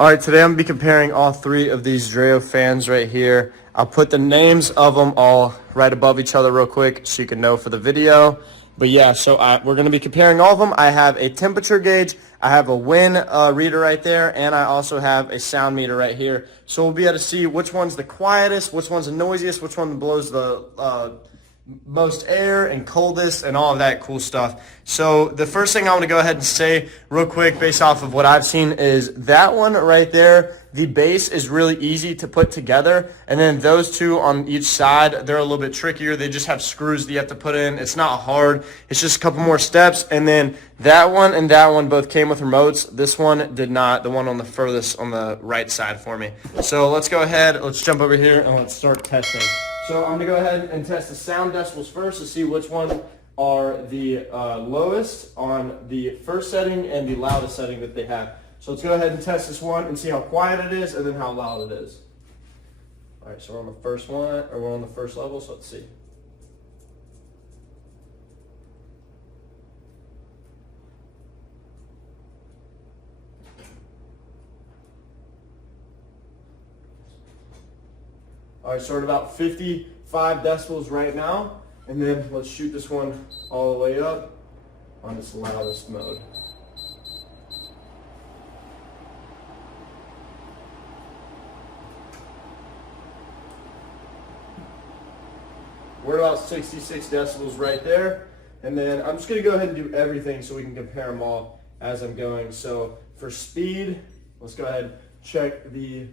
All right, today I'm going to be comparing all three of these Dreo fans right here. I'll put the names of them all right above each other real quick so you can know for the video. But yeah, so we're going to be comparing all of them. I have a temperature gauge, I have a wind reader right there, and I also have a sound meter right here. So we'll be able to see which one's the quietest, which one's the noisiest, which one blows the most air and coldest and all of that cool stuff. So the first thing I want to go ahead and say real quick based off of what I've seen is that one right there, the base is really easy to put together, and then those two on each side, they're a little bit trickier. They just have screws that you have to put in. It's not hard. It's just a couple more steps, and then that one and that one both came with remotes. This one did not, the one on the furthest on the right side for me. So let's go ahead, let's jump over here and let's start testing. So I'm going to go ahead and test the sound decibels first to see which one are the lowest on the first setting and the loudest setting that they have. So let's go ahead and test this one and see how quiet it is and then how loud it is. All right, so we're on the first one, or we're on the first level, so let's see. All right, so we're at about 55 decibels right now. And then let's shoot this one all the way up on its loudest mode. We're at about 66 decibels right there. And then I'm just going to go ahead and do everything so we can compare them all as I'm going. So for speed, let's go ahead and check the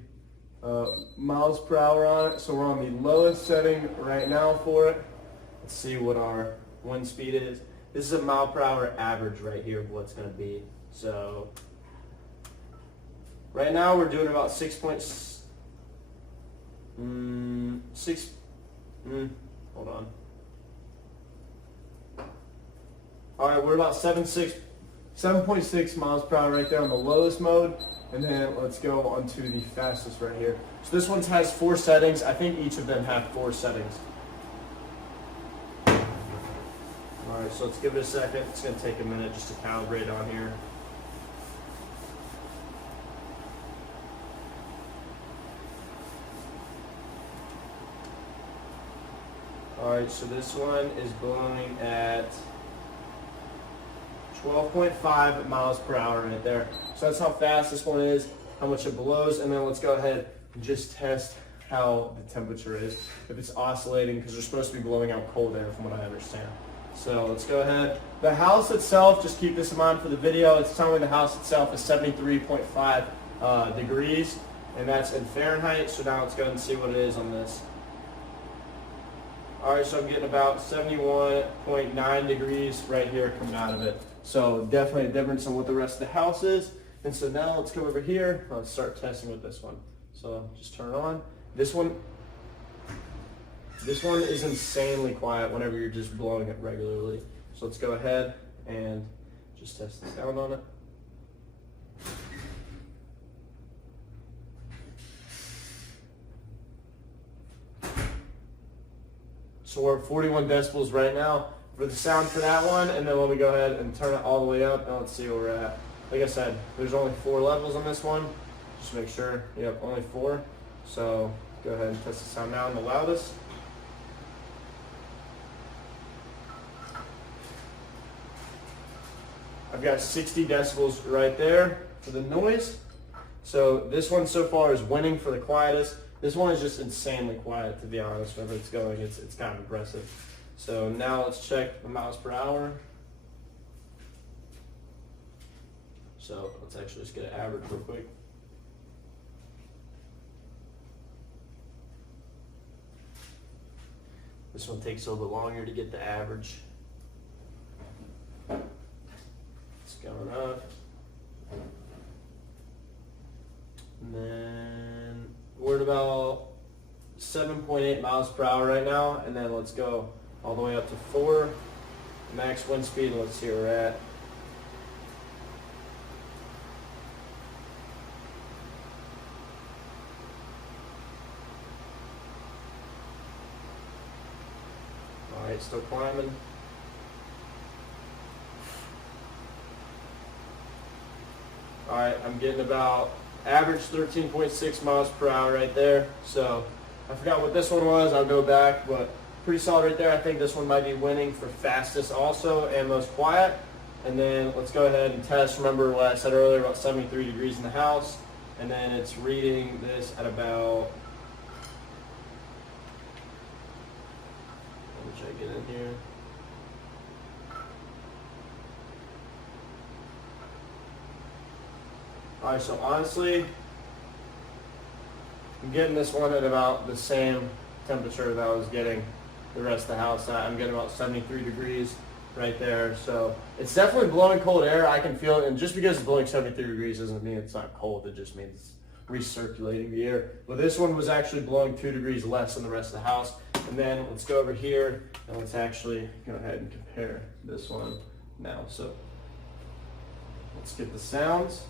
miles per hour on it. So we're on the lowest setting right now for it. Let's see what our wind speed is. This is a mile per hour average right here of what's going to be. So right now we're doing about 6.6. Hold on. All right, we're about 7.6 miles per hour right there on the lowest mode. And then let's go on to the fastest right here. So this one has 4 settings. I think each of them have 4 settings. All right, so let's give it a second. It's going to take a minute just to calibrate on here. All right, so this one is blowing at 12.5 miles per hour right there. So that's how fast this one is, how much it blows, and then let's go ahead and just test how the temperature is, if it's oscillating, because they're supposed to be blowing out cold air from what I understand. So let's go ahead. The house itself, just keep this in mind for the video, it's telling me the house itself is 73.5 degrees, and that's in Fahrenheit. So now let's go ahead and see what it is on this. All right, so I'm getting about 71.9 degrees right here coming out of it. So definitely a difference in what the rest of the house is. And so now let's come over here. Let's start testing with this one. So just turn it on. This one is insanely quiet whenever you're just blowing it regularly. So let's go ahead and just test the sound on it. So we're at 41 decibels right now for the sound for that one, and then let me go ahead and turn it all the way up, and let's see where we're at. Like I said, there's only 4 levels on this one. Just make sure, yep, only 4. So go ahead and test the sound now on the loudest. I've got 60 decibels right there for the noise. So this one so far is winning for the quietest. This one is just insanely quiet, to be honest. Whenever it's going, it's kind of impressive. So now let's check the miles per hour. So let's actually just get an average real quick. This one takes a little bit longer to get the average. It's going up. And then we're at about 7.8 miles per hour right now, and then let's go all the way up to 4 max wind speed. Let's see where we're at. All right, still climbing. All right, I'm getting about Average 13.6 miles per hour right there. So I forgot what this one was. I'll go back, but pretty solid right there. I think this one might be winning for fastest also and most quiet. And then let's go ahead and test. Remember what I said earlier about 73 degrees in the house. And then it's reading this at about, let me try to get in here. All right, so honestly, I'm getting this one at about the same temperature that I was getting the rest of the house at. I'm getting about 73 degrees right there. So it's definitely blowing cold air. I can feel it. And just because it's blowing 73 degrees doesn't mean it's not cold. It just means it's recirculating the air. But this one was actually blowing 2 degrees less than the rest of the house. And then let's go over here and let's actually go ahead and compare this one now. So let's get the sounds.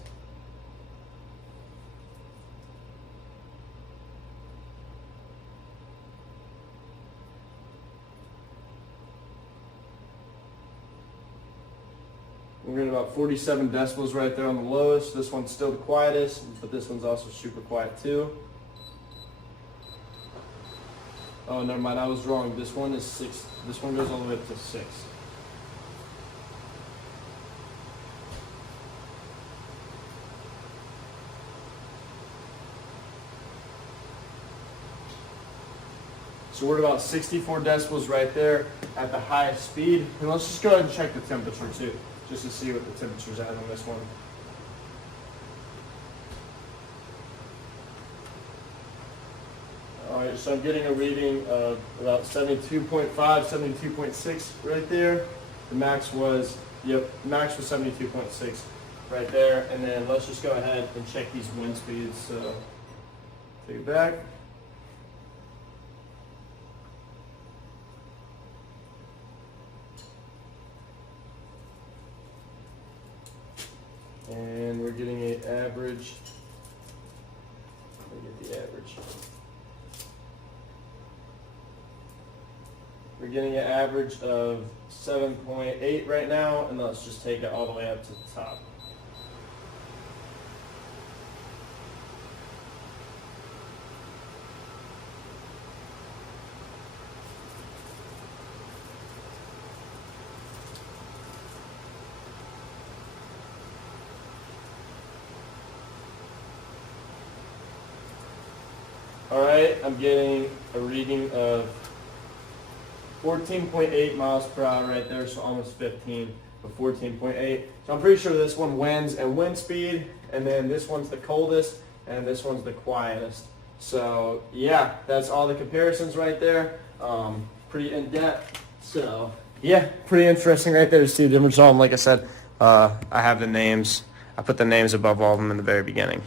We're getting about 47 decibels right there on the lowest. This one's still the quietest, but this one's also super quiet too. Oh, never mind, I was wrong. This one is 6. This one goes all the way up to 6. So we're at about 64 decibels right there at the highest speed. And let's just go ahead and check the temperature too, just to see what the temperature's at on this one. All right, so I'm getting a reading of about 72.5, 72.6 right there. The max was, max was 72.6 right there. And then let's just go ahead and check these wind speeds. So take it back. And we're getting an average, let me get the average. We're getting an average of 7.8 right now, and let's just take it all the way up to the top. All right, I'm getting a reading of 14.8 miles per hour right there, so almost 15, but 14.8. So I'm pretty sure this one wins in wind speed, and then this one's the coldest, and this one's the quietest. So yeah, that's all the comparisons right there. Pretty in-depth. So yeah, pretty interesting right there to see the difference. Like I said, I have the names. I put the names above all of them in the very beginning.